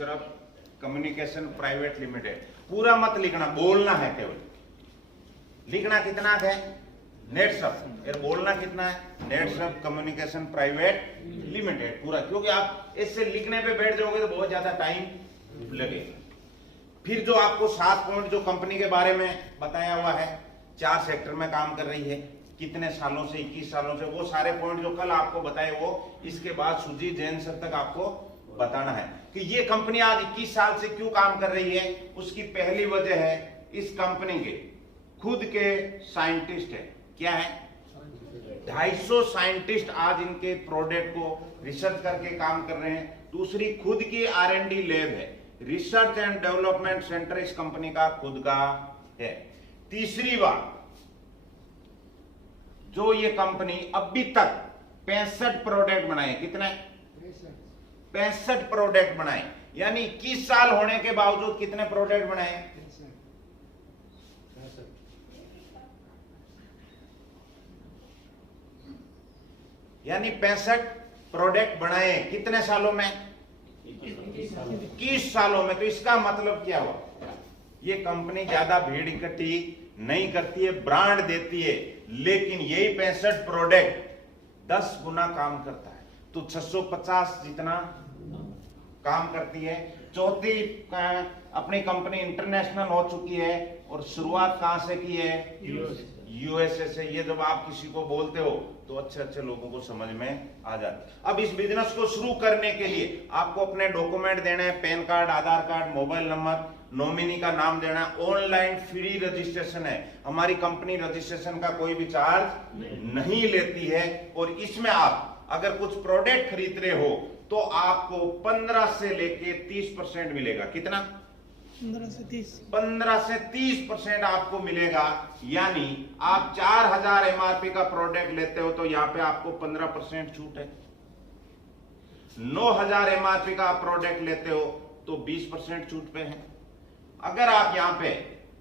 तरफ communication private limited. पूरा मत लिखना, बोलना है केवल। लिखना कितना है? नेटसप। यार बोलना कितना है? नेटसप कम्युनिकेशन प्राइवेट लिमिटेड पूरा, क्योंकि आप इससे लिखने पे बैठ जाओगे तो बहुत ज्यादा टाइम लगेगा। फिर जो आपको 7 पॉइंट जो कंपनी के बारे में बताया हुआ है, 4 सेक्टर में काम कर रही है, कितने सालों से, 21 सालों से, वो सारे पॉइंट जो कल आपको बताए वो इसके बाद सुजी जैन सर तक आपको बताना है कि ये कंपनी आज 21 साल से क्यों काम कर रही है। उसकी पहली वजह है इस कंपनी के खुद के साइंटिस्ट है। क्या है? 250 साइंटिस्ट आज इनके प्रोडक्ट को रिसर्च करके काम कर रहे हैं। दूसरी, खुद की R&D लैब है, रिसर्च एंड डेवलपमेंट सेंटर इस कंपनी का खुद का है। तीसरी बात, जो ये कंपनी अभी तक 65 प्रोडक्ट बनाए, कितने? 65 प्रोडक्ट बनाए, यानी 21 साल होने के बावजूद कितने प्रोडक्ट बनाए? यानी 65 प्रोडक्ट बनाए कितने सालों में? 21 सालों में। तो इसका मतलब क्या हुआ? ये कंपनी ज्यादा भीड़ इकट्ठी नहीं करती है, ब्रांड देती है, लेकिन यही 65 प्रोडक्ट 10 गुना काम करता है, तो 650 जितना काम करती है। चौथी, अपनी कंपनी इंटरनेशनल हो चुकी है और शुरुआत कहां से की है? यूएसए से। ये जब आप किसी को बोलते हो तो अच्छे अच्छे लोगों को समझ में आ जाता है। अब इस बिजनेस को शुरू करने के लिए आपको अपने डॉक्यूमेंट देने हैं, पैन कार्ड, आधार कार्ड, मोबाइल नंबर, नॉमिनी का नाम देना है। ऑनलाइन फ्री रजिस्ट्रेशन है, हमारी कंपनी रजिस्ट्रेशन का कोई भी चार्ज नहीं लेती है। और इसमें आप अगर कुछ प्रोडक्ट खरीद रहे हो तो आपको 15 से लेके 30% मिलेगा। कितना? 15 से 30% आपको मिलेगा। यानी आप 4000 MRP का प्रोडक्ट लेते हो तो यहाँ पे आपको 15% छूट है। 9000 MRP का प्रोडक्ट लेते हो तो 20% छूट पे है। अगर आप यहाँ पे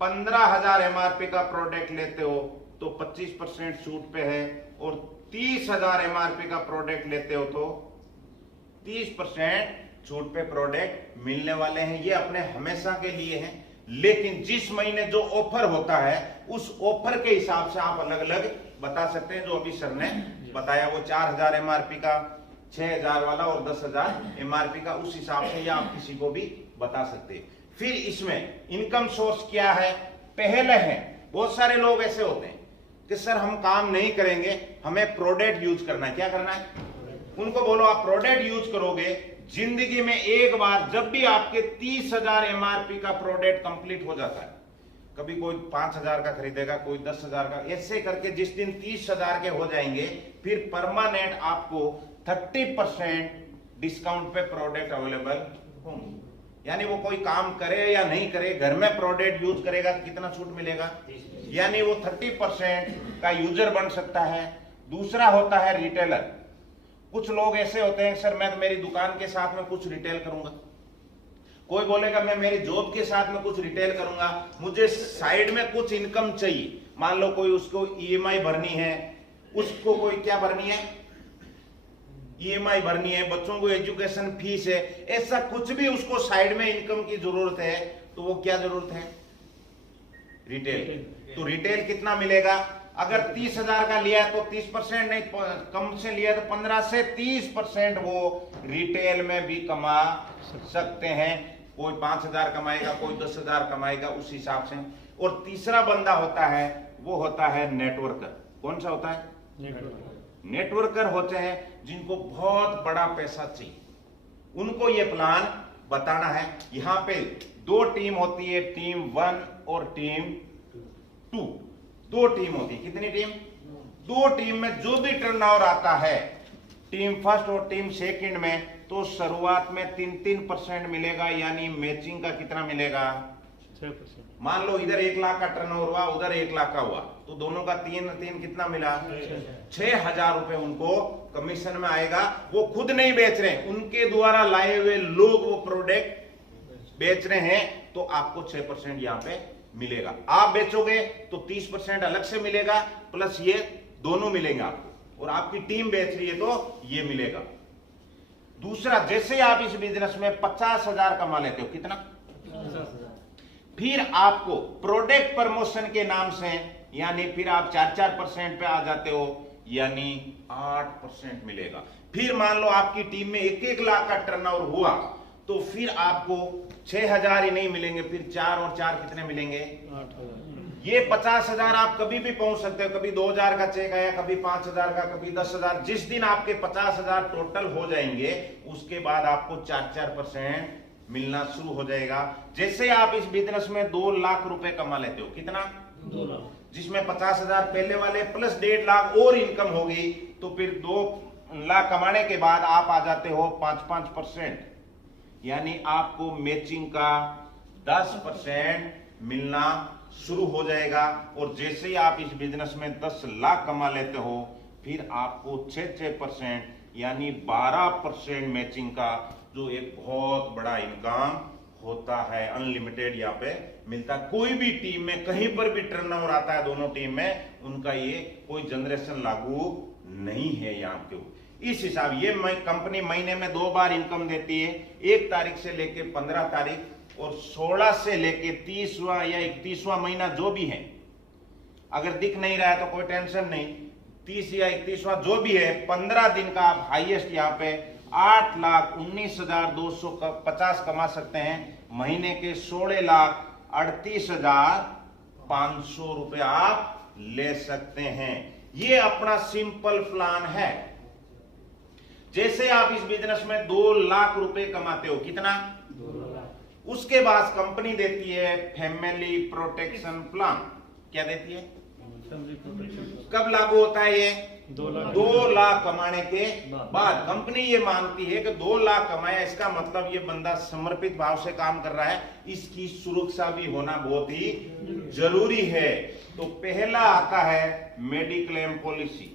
15000 MRP का प्रोडक्ट लेते हो तो 25% छूट पे है। और 30000 MRP का प्रोडक्ट लेते हो तो 30% छूट पे प्रोडक्ट मिलने वाले हैं। ये अपने हमेशा के लिए हैं, लेकिन जिस महीने जो ऑफर होता है उस ऑफर के हिसाब से आप अलग अलग बता सकते हैं। जो अभी सर ने बताया वो 4000 MRP का, 6000 वाला और 10000 MRP का, उस हिसाब से या आप किसी को भी बता सकते हैं। फिर इसमें इनकम सोर्स क्या है? पहले है, बहुत सारे लोग ऐसे होते हैं कि सर हम काम नहीं करेंगे, हमें प्रोडक्ट यूज करना है। क्या करना है? उनको बोलो आप प्रोडक्ट यूज करोगे, जिंदगी में एक बार जब भी आपके 30000 MRP का प्रोडक्ट कंप्लीट हो जाता है, कभी कोई 5000 का खरीदेगा, कोई 10000 का, ऐसे करके जिस दिन 30000 के हो जाएंगे फिर परमानेंट आपको 30% डिस्काउंट पे प्रोडक्ट अवेलेबल होंगे। यानी वो कोई काम करे या नहीं करे, घर में प्रोडक्ट यूज करेगा तो कितना छूट मिलेगा? यानी वो 30% का यूजर बन सकता है। दूसरा होता है रिटेलर। कुछ लोग ऐसे होते हैं, सर मैं तो मेरी दुकान के साथ में कुछ रिटेल करूंगा। कोई बोलेगा मैं मेरी जॉब के साथ में कुछ रिटेल करूंगा, मुझे साइड में कुछ इनकम चाहिए। मान लो कोई उसको EMI भरनी है, उसको कोई क्या भरनी है? EMI भरनी है, बच्चों को एजुकेशन फीस है, ऐसा कुछ भी उसको साइड में इनकम की जरूरत है, तो वो क्या जरूरत है? रिटेल। तो रिटेल कितना मिलेगा? अगर 30000 का लिया है तो 30% नहीं, कम से लिया तो 15 से 30% वो रिटेल में भी कमा सकते हैं। कोई 5000 कमाएगा, कोई 10000 कमाएगा, उस हिसाब से। और तीसरा बंदा होता है, वो होता है नेटवर्कर। कौन सा होता है? नेटवर्कर होते हैं जिनको बहुत बड़ा पैसा चाहिए, उनको ये प्लान बताना है। यहां पे 2 टीम होती है, टीम 1 और टीम 2। 2 टीम होती है। कितनी टीम? 2 टीम में जो भी टर्नओवर आता है टीम फर्स्ट और टीम सेकंड में, तो शुरुआत में 3% मिलेगा। यानी मैचिंग का कितना मिलेगा? 6%। मान लो इधर 1 लाख का टर्नओवर हुआ, उधर 1 लाख का हुआ, तो दोनों का 3 कितना मिला? 6000 रुपए उनको कमीशन में आएगा। वो खुद नहीं बेच रहे, उनके द्वारा लाए हुए लोग वो प्रोडक्ट बेच रहे हैं, तो आपको 6% यहाँ पे मिलेगा। आप बेचोगे तो 30% अलग से मिलेगा, प्लस ये दोनों मिलेंगे आपको। और आपकी टीम बेच रही है तो ये मिलेगा। दूसरा, जैसे आप इस बिजनेस में 50,000 कमा लेते हो, कितना, 50,000, फिर आपको प्रोडक्ट प्रमोशन के नाम से यानी फिर आप 4% पे आ जाते हो, यानी 8% मिलेगा। फिर मान लो आपकी टीम में 1-1 लाख का टर्नओवर हुआ तो फिर आपको 6,000 ही नहीं मिलेंगे, फिर 4 और 4 कितने मिलेंगे, 8,000, ये 50,000 आप कभी भी पहुंच सकते हो। कभी 2,000 का चेक आया, कभी 5,000 का, कभी 10,000। जिस दिन आपके 50,000 टोटल हो जाएंगे उसके बाद आपको 4% मिलना शुरू हो जाएगा। जैसे आप इस बिजनेस में 2 लाख रुपए कमा लेते हो, कितना, 2 लाख, जिसमें 50,000 पहले वाले प्लस 1.5 लाख और इनकम होगी, तो फिर 2 लाख कमाने के बाद आप आ जाते हो 5%, यानी आपको मैचिंग का 10% मिलना शुरू हो जाएगा। और जैसे ही आप इस बिजनेस में 10 लाख कमा लेते हो फिर आपको 6% यानी 12% मैचिंग का, जो एक बहुत बड़ा इनकम होता है, अनलिमिटेड यहाँ पे मिलता है। कोई भी टीम में कहीं पर भी टर्नओवर आता है दोनों टीम में, उनका ये कोई जनरेशन लागू नहीं है यहाँ पे। इस हिसाब ये कंपनी महीने में 2 बार इनकम देती है, 1 तारीख से लेके 15 तारीख और 16 से लेके 30वां या 31वां महीना जो भी है। अगर दिख नहीं रहा है तो कोई टेंशन नहीं, 30 या 31वां जो भी है, 15 दिन का आप हाईएस्ट यहाँ पे 8,19,250 कमा सकते हैं। महीने के 16,38,500 रुपए आप ले सकते हैं। ये अपना सिंपल प्लान है। जैसे आप इस बिजनेस में 2 लाख रुपए कमाते हो, कितना, 2 लाख, उसके बाद कंपनी देती है फैमिली प्रोटेक्शन प्लान। क्या देती है, फैमिली प्रोटेक्शन, कब लागू होता है ये, 2 लाख, 2 लाख कमाने के बाद। बाद। कंपनी ये मानती है कि 2 लाख कमाया, इसका मतलब ये बंदा समर्पित भाव से काम कर रहा है, इसकी सुरक्षा भी होना बहुत ही जरूरी है। तो पहला आता है मेडिक्लेम पॉलिसी।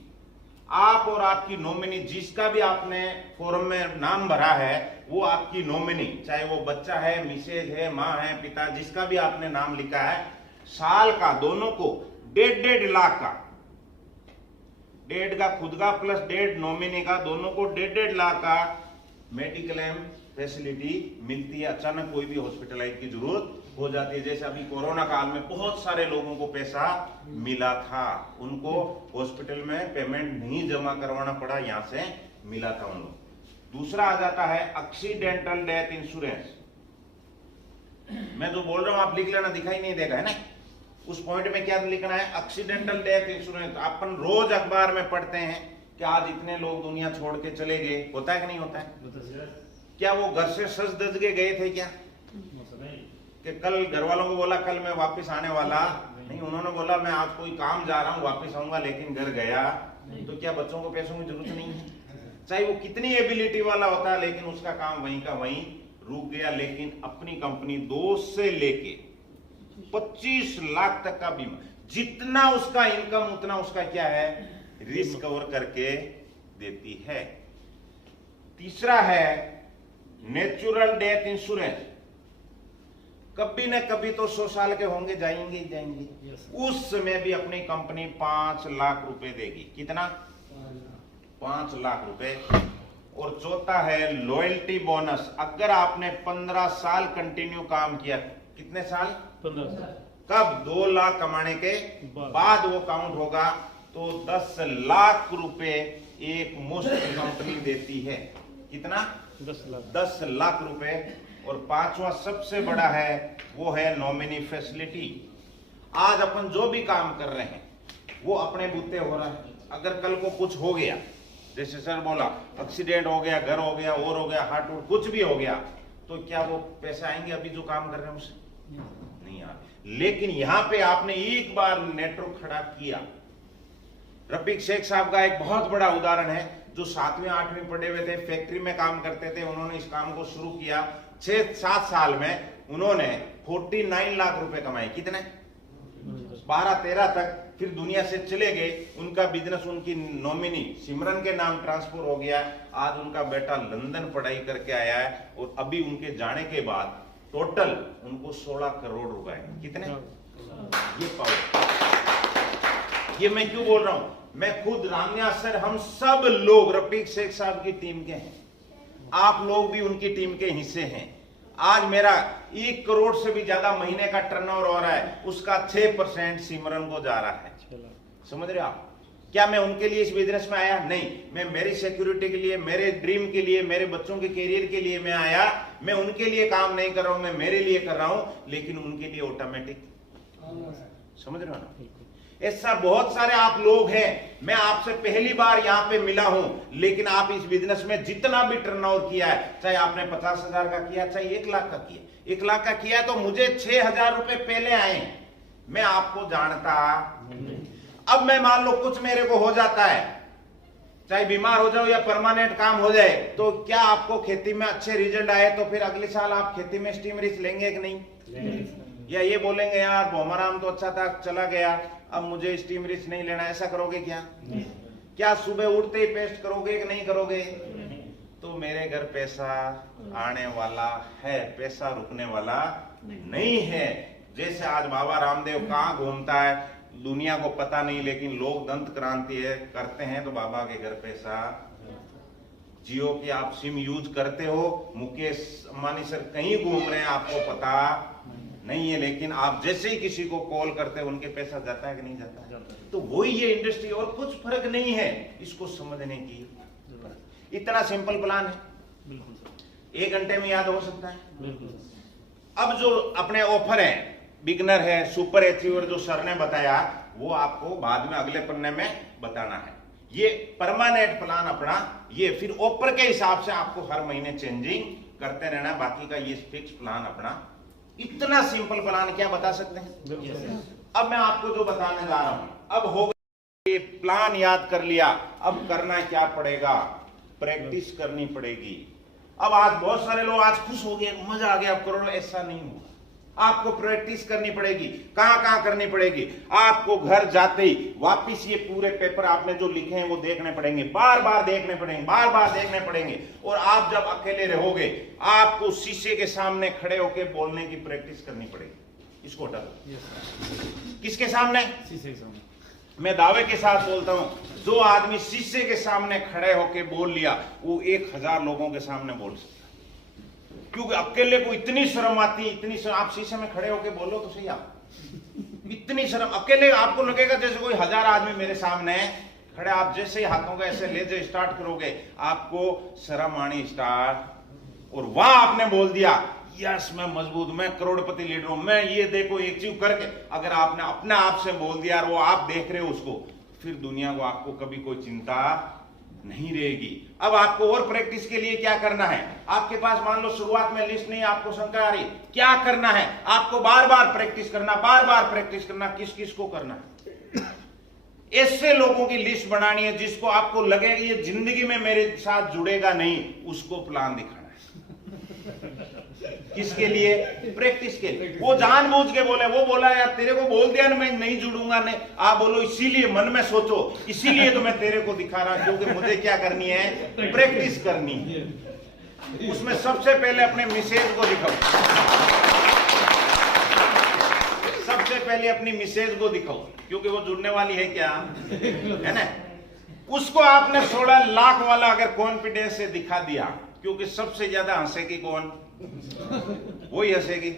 आप और आपकी नॉमिनी, जिसका भी आपने फॉर्म में नाम भरा है, वो आपकी नॉमिनी, चाहे वो बच्चा है, मिसेज है, माँ है, पिता, जिसका भी आपने नाम लिखा है, साल का दोनों को 1.5 लाख का, 1.5 का खुद का प्लस 1.5 नॉमिनी का, दोनों को 1.5 लाख का मेडिक्लेम फैसिलिटी मिलती है। अचानक कोई भी हॉस्पिटलाइज की जरूरत हो जाती है, जैसे अभी कोरोना काल में बहुत सारे लोगों को पैसा मिला था, उनको हॉस्पिटल में पेमेंट नहीं जमा करवाना पड़ा, यहां से मिला था उन लोग। दूसरा आ जाता है एक्सीडेंटल डेथ इंश्योरेंस। मैं जो बोल रहा हूं आप लिख लेना, दिखाई नहीं देगा, है ना। उस पॉइंट में क्या लिखना है, एक्सीडेंटल डेथ इंश्योरेंस। अपन रोज अखबार में पढ़ते हैं कि आज इतने लोग दुनिया छोड़ के चले गए, होता है कि नहीं होता है। क्या वो घर से सज धज के गए थे क्या, कि कल घर वालों को बोला कल मैं वापस आने वाला नहीं, उन्होंने बोला मैं आज कोई काम जा रहा हूं वापस आऊंगा, लेकिन घर गया। तो क्या बच्चों को पैसों की जरूरत नहीं है, चाहे वो कितनी एबिलिटी वाला होता है, लेकिन उसका काम वहीं का वहीं रुक गया। लेकिन अपनी कंपनी 2 से लेके 25 लाख तक का बीमा, जितना उसका इनकम उतना उसका क्या है, रिस्क कवर करके देती है। तीसरा है नेचुरल डेथ इंश्योरेंस। कभी न कभी तो 100 साल के होंगे, जाएंगे ही जाएंगे, उस समय भी अपनी कंपनी 5 लाख रुपए देगी। कितना, 5 लाख रुपए। और चौथा है लॉयल्टी बोनस। अगर आपने 15 साल कंटिन्यू काम किया, कितने साल, 15 साल, कब, 2 लाख कमाने के बाद वो काउंट होगा, तो 10 लाख रुपए एक मुश्त कंपनी देती है। कितना, 10 लाख, 10 लाख रुपए। और 5वां सबसे बड़ा है, वो है नॉमिनी फैसिलिटी। आज अपन जो भी काम कर रहे हैं वो अपने बूते हो रहा है। अगर कल को कुछ हो गया, जैसे सर बोला एक्सीडेंट हो गया, घर हो गया, और हो गया, हार्ट वोट कुछ भी हो गया, तो क्या वो पैसे आएंगे अभी जो काम कर रहे हैं उसे, नहीं आ। लेकिन यहां पे आपने एक बार नेटवर्क खड़ा किया। रफीक शेख साहब का एक बहुत बड़ा उदाहरण है, जो 7वीं 8वीं पढ़े हुए थे, फैक्ट्री में काम करते थे। उन्होंने इस काम को शुरू किया, 6-7 साल में उन्होंने 49 लाख रुपए कमाए। कितने, 12-13 तक। फिर दुनिया से चले गए, उनका बिजनेस उनकी नॉमिनी सिमरन के नाम ट्रांसफर हो गया। आज उनका बेटा लंदन पढ़ाई करके आया है, और अभी उनके जाने के बाद टोटल उनको 16 करोड़ रुपए। कितने, ये पाओ। ये मैं क्यों बोल रहा हूं, मैं खुद, रामनिया सर, हम सब लोग रफीक शेख साहब की टीम के हैं। आप लोग भी उनकी टीम के हिस्से हैं। आज मेरा 1 करोड़ से भी ज्यादा महीने का टर्नओवर हो रहा है, उसका 6% सिमरन को जा रहा है। 6 लाख। समझ रहे हो आप? क्या मैं उनके लिए इस बिजनेस में आया? नहीं, मैं मेरी सिक्योरिटी के लिए, मेरे ड्रीम के लिए, मेरे बच्चों के करियर के लिए मैं आया। मैं उनके लिए काम नहीं कर रहा हूं, मैं मेरे लिए कर रहा हूं, लेकिन उनके लिए ऑटोमेटिक। समझ रहे हो ना? ऐसा बहुत सारे आप लोग हैं। मैं आपसे पहली बार यहां पे मिला हूं, लेकिन आप इस बिजनेस में जितना भी टर्नओवर किया है, चाहे आपने 50,000 का किया, चाहे 1 लाख का किया, 1 लाख का किया है, तो मुझे 6,000 रुपए पहले आए। मैं आपको जानता। अब मैं मान लो कुछ मेरे को हो जाता है, चाहे बीमार हो जाओ या परमानेंट काम हो जाए, तो क्या आपको खेती में अच्छे रिजल्ट आए तो फिर अगले साल आप खेती में स्टीम रिस्क लेंगे कि नहीं? या ये बोलेंगे यार भोमाराम तो अच्छा था, चला गया, अब मुझे स्टीम रिस्क नहीं लेना, ऐसा करोगे क्या? क्या सुबह उठते ही पेस्ट करोगे कि नहीं करोगे? तो मेरे घर पैसा आने वाला है, पैसा रुकने वाला नहीं है। जैसे आज बाबा रामदेव कहाँ घूमता है दुनिया को पता नहीं, लेकिन लोग दंत क्रांति है करते हैं तो बाबा के घर पैसा। जियो की आप सिम यूज करते हो, मुकेश अंबानी सर कहीं घूम रहे हैं आपको पता नहीं है, लेकिन आप जैसे ही किसी को कॉल करते हो उनके पैसा जाता है कि नहीं जाता है? तो वही ये इंडस्ट्री, और कुछ फर्क नहीं है इसको समझने की। इतना सिंपल प्लान है, बिल्कुल सर, 1 घंटे में याद हो सकता है। बिल्कुल। अब जो अपने ऑफर है, बिगनर है, सुपर अचीवर, जो सर ने बताया वो आपको बाद में अगले पन्ने में बताना है। ये परमानेंट प्लान अपना, ये फिर ऑफर के हिसाब से आपको हर महीने चेंजिंग करते रहना, बाकी का ये फिक्स प्लान अपना। इतना सिंपल प्लान क्या बता सकते हैं? अब मैं आपको जो बताने जा रहा हूं, अब हो गया, ये प्लान याद कर लिया, अब करना क्या पड़ेगा? प्रैक्टिस करनी पड़ेगी। अब आज बहुत सारे लोग आज खुश हो गए, मजा आ गया, अब करो, ऐसा नहीं होगा। आपको प्रैक्टिस करनी पड़ेगी। कहां कहां करनी पड़ेगी? आपको घर जाते ही वापिस ये पूरे पेपर आपने जो लिखे हैं वो देखने पड़ेंगे, बार बार देखने पड़ेंगे, बार बार देखने पड़ेंगे। और आप जब अकेले रहोगे, आपको शीशे के सामने खड़े होकर बोलने की प्रैक्टिस करनी पड़ेगी। इसको हटा दो। किसके सामने? शीशे के सामने। मैं दावे के साथ बोलता हूं, जो आदमी शीशे के सामने खड़े होकर बोल लिया, वो 1000 लोगों के सामने बोल सकता। क्योंकि अकेले को इतनी शर्म आती है, इतनी शर्म। आप शीशे में खड़े होके बोलो तो सही, आप इतनी शर्म, अकेले आपको लगेगा जैसे कोई 1000 आदमी मेरे सामने खड़े। आप जैसे ही हाथों को ऐसे ले जो स्टार्ट करोगे, आपको शर्म आनी स्टार्ट। और वहां आपने बोल दिया, यस मैं मजबूत, मैं करोड़पति लीडर हूं, मैं ये देखो अचीव करके, अगर आपने अपने आप से बोल दिया और वो आप देख रहे हो उसको, फिर दुनिया को आपको कभी कोई चिंता नहीं रहेगी। अब आपको और प्रैक्टिस के लिए क्या करना है? आपके पास मान लो शुरुआत में लिस्ट नहीं, आपको शंका आ रही, क्या करना है? आपको बार बार प्रैक्टिस करना, बार बार प्रैक्टिस करना। किस किस को करना है? ऐसे लोगों की लिस्ट बनानी है जिसको आपको लगेगा ये जिंदगी में मेरे साथ जुड़ेगा नहीं, उसको प्लान दिखाना है। किसके लिए? प्रैक्टिस के लिए। वो जानबूझ के बोले, वो बोला यार तेरे को बोल दिया ना मैं नहीं जुड़ूंगा, नहीं, आप बोलो इसीलिए मन में सोचो, इसीलिए तो मैं तेरे को दिखा रहा हूं, क्योंकि मुझे क्या करनी है? प्रैक्टिस करनी है। उसमें सबसे पहले अपने मिसेज को दिखाओ, सबसे पहले अपनी मिसेज को दिखाओ, क्योंकि वो जुड़ने वाली है, क्या है ना? उसको आपने 16 लाख वाला अगर कॉन्फिडेंस से दिखा दिया, क्योंकि सबसे ज्यादा हंसेगी कौन? वही हंसेगी,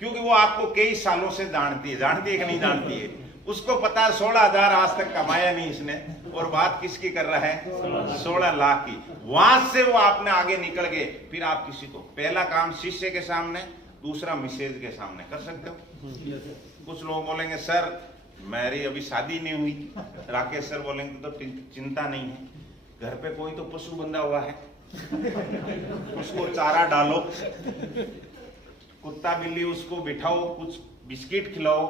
क्योंकि वो आपको कई सालों से जानती है कि नहीं जानती है? उसको पता है 16,000 आज तक कमाया नहीं इसने, और बात किसकी कर रहा है? 16 लाख की। वहां से वो आपने आगे निकल गए। फिर आप किसी को पहला काम शीशे के सामने, दूसरा मिसेज के सामने कर सकते हो। कुछ लोग बोलेंगे सर मेरी अभी शादी नहीं हुई, राकेश सर बोलेंगे तो चिंता नहीं है, घर पे कोई तो पशु बंधा हुआ है, उसको चारा डालो, कुत्ता बिल्ली उसको बिठाओ, कुछ बिस्किट खिलाओ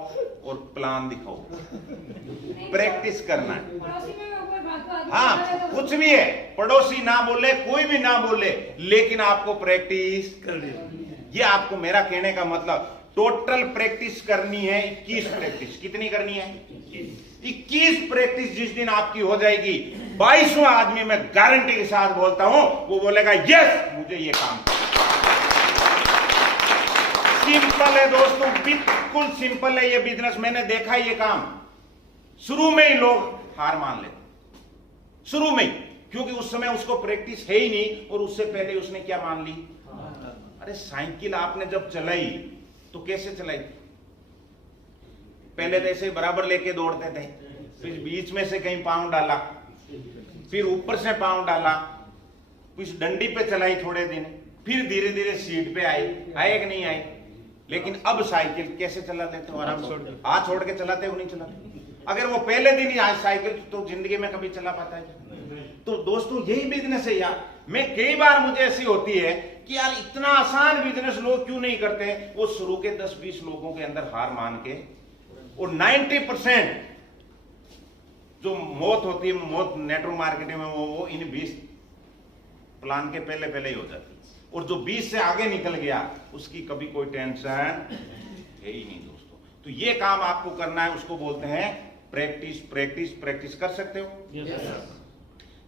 और प्लान दिखाओ। प्रैक्टिस करना है। हाँ, कुछ भी है, पड़ोसी ना बोले, कोई भी ना बोले, लेकिन आपको प्रैक्टिस करनी। ये आपको मेरा कहने का मतलब, टोटल प्रैक्टिस करनी है 21 प्रैक्टिस। कितनी करनी है? 21 प्रैक्टिस जिस दिन आपकी हो जाएगी, 22वां आदमी मैं गारंटी के साथ बोलता हूं, वो बोलेगा यस मुझे ये काम। सिंपल है दोस्तों, बिल्कुल सिंपल है ये बिजनेस। मैंने देखा ये काम, शुरू में ही लोग हार मान लेते, शुरू में ही क्योंकि उस समय उसको प्रैक्टिस है ही नहीं, और उससे पहले उसने क्या मान ली? अरे साइकिल आपने जब चलाई तो कैसे चलाई? पहले तो ऐसे बराबर लेके दौड़ते थे, फिर बीच में से कहीं पांव डाला, फिर ऊपर से पांव डाला, कुछ डंडी पे चलाई थोड़े दिन, फिर धीरे धीरे सीट पे आई कि नहीं आई? लेकिन अब साइकिल कैसे चला लेते हो? आराम से हाथ छोड़ के चलाते हो, नहीं चलाते? अगर वो पहले दिन ही आज साइकिल तो जिंदगी में कभी चला पाता है? तो दोस्तों यही बिजनेस है यार। मैं कई बार मुझे ऐसी होती है कि यार इतना आसान बिजनेस लोग क्यों नहीं करते? वो शुरू के 10-20 लोगों के अंदर हार मान के, और 90% जो मौत होती है, मौत नेटवर्क मार्केटिंग में, वो इन 20 प्लान के पहले पहले ही हो जाती है। और जो 20 से आगे निकल गया उसकी कभी कोई टेंशन है ही नहीं दोस्तों। तो ये काम आपको करना है, उसको बोलते हैं प्रैक्टिस। प्रैक्टिस प्रैक्टिस कर सकते हो।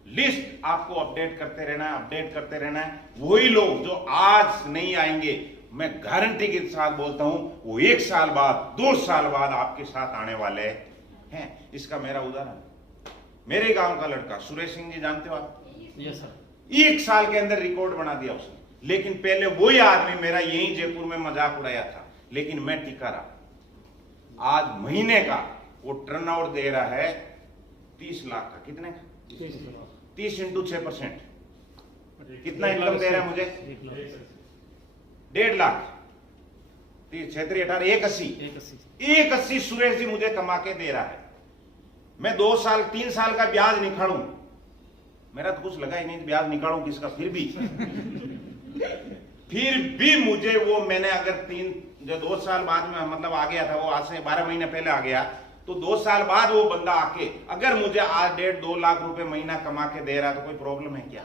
लिस्ट आपको अपडेट करते रहना है, अपडेट करते रहना है। वही लोग जो आज नहीं आएंगे, मैं गारंटी के साथ बोलता हूं, वो 1 साल बाद 2 साल बाद आपके साथ आने वाले हैं। इसका मेरा उदाहरण, मेरे गांव का लड़का सुरेश सिंह जी, जानते हो आप? Yes sir. 1 साल के अंदर रिकॉर्ड बना दिया उसने। लेकिन पहले वही आदमी मेरा यही जयपुर में मजाक उड़ाया था, लेकिन मैं टिका रहा। आज महीने का वो टर्नओवर दे रहा है 30 लाख का। कितने का? 30 × 6%। कितना इनकम दे रहा है मुझे? 1.5 लाख। 30, 36, 18, 180 सुरेश जी मुझे कमा के दे रहा है। मैं 2 साल 3 साल का ब्याज निकालूं, मेरा तो कुछ लगा ही नहीं, ब्याज निकालूं किसका? फिर भी मुझे वो, मैंने अगर 2 साल बाद में मतलब आ गया था, वो आज से 12 महीने पहले आ गया, तो 2 साल बाद वो बंदा आके अगर मुझे आज 1.5-2 लाख रुपए महीना कमा के दे रहा है तो कोई प्रॉब्लम है क्या?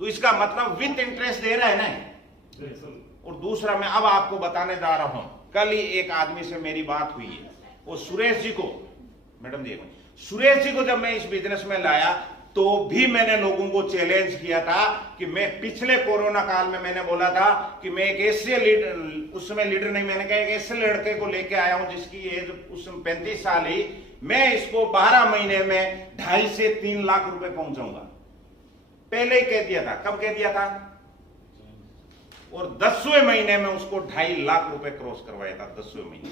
तो इसका मतलब विथ इंटरेस्ट दे रहा है ना। और दूसरा मैं अब आपको बताने जा रहा हूं, कल ही एक आदमी से मेरी बात हुई है, वो सुरेश जी को, मैडम जी, सुरेश जी को जब मैं इस बिजनेस में लाया तो भी मैंने लोगों को चैलेंज किया था कि मैं पिछले कोरोना काल में मैंने बोला था कि मैं एक ऐसे लीडर, उस समय लीडर नहीं, मैंने कहा एक ऐसे लड़के को लेके आया हूं जिसकी एज उस समय 35 साल ही, मैं इसको 12 महीने में 2.5 से 3 लाख रुपए पहुंचाऊंगा। पहले ही कह दिया था। कब कह दिया था? और 10वें महीने में उसको 2.5 लाख रुपए क्रॉस करवाया था, 10वें महीने।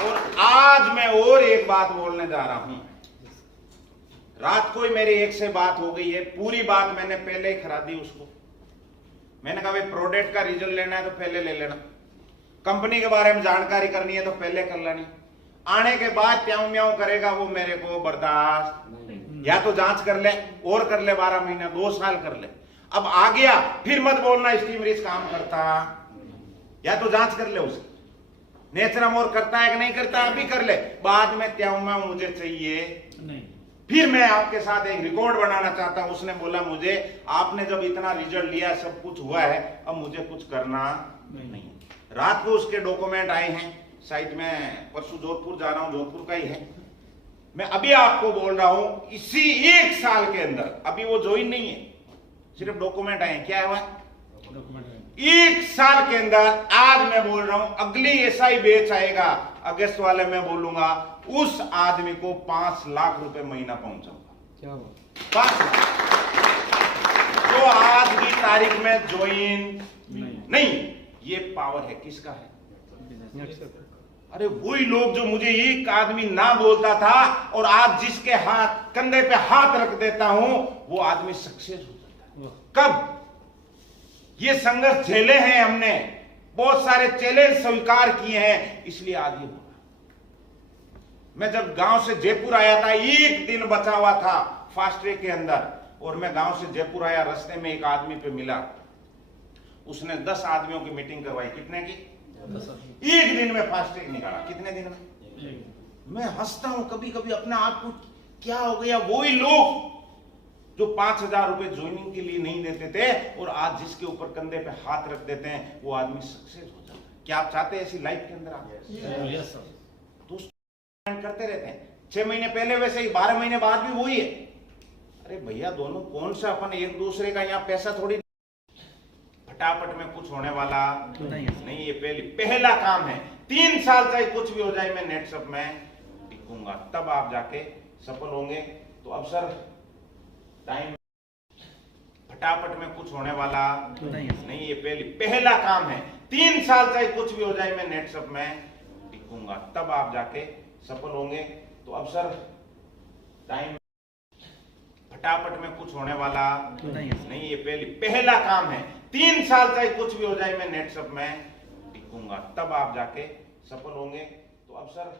और आज मैं और एक बात बोलने जा रहा हूं। रात को ही मेरी एक से बात हो गई है, पूरी बात मैंने पहले ही करा दी उसको। मैंने कहा भाई प्रोडक्ट का रिजल्ट लेना है तो पहले ले लेना, कंपनी के बारे में जानकारी करनी है तो पहले कर लेनी, आने के बाद प्याऊ म्याऊ करेगा वो मेरे को बर्दाश्त। या तो जांच कर ले और कर ले 12 महीना 2 साल कर ले, अब आ गया फिर मत बोलना स्टीम रिच काम करता। या तो जांच कर ले उसे, नेचरम और करता है कि नहीं करता, अभी कर ले, बाद में प्याऊ म्याऊ मुझे चाहिए नहीं। फिर मैं आपके साथ एक रिकॉर्ड बनाना चाहता हूं। उसने बोला मुझे आपने जब इतना रिजल्ट लिया, सब कुछ हुआ है, अब मुझे कुछ करना नहीं। रात को उसके डॉक्यूमेंट आए हैं, साइट में परसों जोधपुर जा रहा हूं, जोधपुर का ही है। मैं अभी आपको बोल रहा हूं, इसी 1 साल के अंदर, अभी वो ज्वाइन नहीं है, सिर्फ डॉक्यूमेंट आए। क्या है वह? 1 साल के अंदर, आज मैं बोल रहा हूं, अगली ऐसा ही बैच आएगा अगस्त वाले, मैं बोलूंगा उस आदमी को 5 लाख रुपए महीना पहुंचाऊंगा। क्या बात? 5 लाख। तो आज की तारीख में ज्वाइन नहीं, ये पावर है किसका है? अरे वही लोग जो मुझे एक आदमी ना बोलता था, और आज जिसके हाथ कंधे पे हाथ रख देता हूं, वो आदमी सक्सेस हो जाता है। कब? ये संघर्ष झेले हैं हमने, बहुत सारे चैलेंज स्वीकार किए हैं, इसलिए आज ये हुआ। मैं जब गांव से जयपुर आया था, 1 दिन बचा हुआ था फास्ट ट्रैक के अंदर, और मैं गांव से जयपुर आया, रास्ते में एक आदमी पे मिला, उसने 10 आदमियों की मीटिंग करवाई। कितने की? 1 दिन में फास्ट ट्रैक निकाला। कितने दिन में? मैं हंसता हूं कभी कभी अपने आप को, क्या हो गया? वही लोग जो 5,000 रुपए ज्वाइनिंग के लिए नहीं देते थे, और आज जिसके ऊपर कंधे पे हाथ रख देते हैं, वो आदमी सक्सेस हो जाता है। क्या आप चाहते हैं ऐसी लाइफ के अंदर आप? दोस्तों करते रहते हैं, 6 महीने पहले वैसे ही, 12 महीने बाद भी वही है। अरे भैया, दोनों कौन सा अपन एक दूसरे का यहाँ पैसा थोड़ी फटाफट में कुछ होने वाला नहीं। ये पहला काम है। 3 साल चाहे कुछ भी हो जाए, मैं नेटसप में टिकूंगा, तब आप जाके सफल होंगे। तो अब सर टाइम फटाफट में कुछ होने वाला बताइए सर। नहीं, ये पहला काम है। 3 साल चाहे कुछ भी हो जाए, मैं नेटसप में टिकूंगा, तब आप जाके सफल होंगे। तो अब सर टाइम फटाफट में कुछ होने वाला बताइए सर। नहीं, ये पहला काम है। 3 साल चाहे कुछ भी हो जाए, मैं नेटसप में टिकूंगा, तब आप जाके सफल होंगे। तो अब सर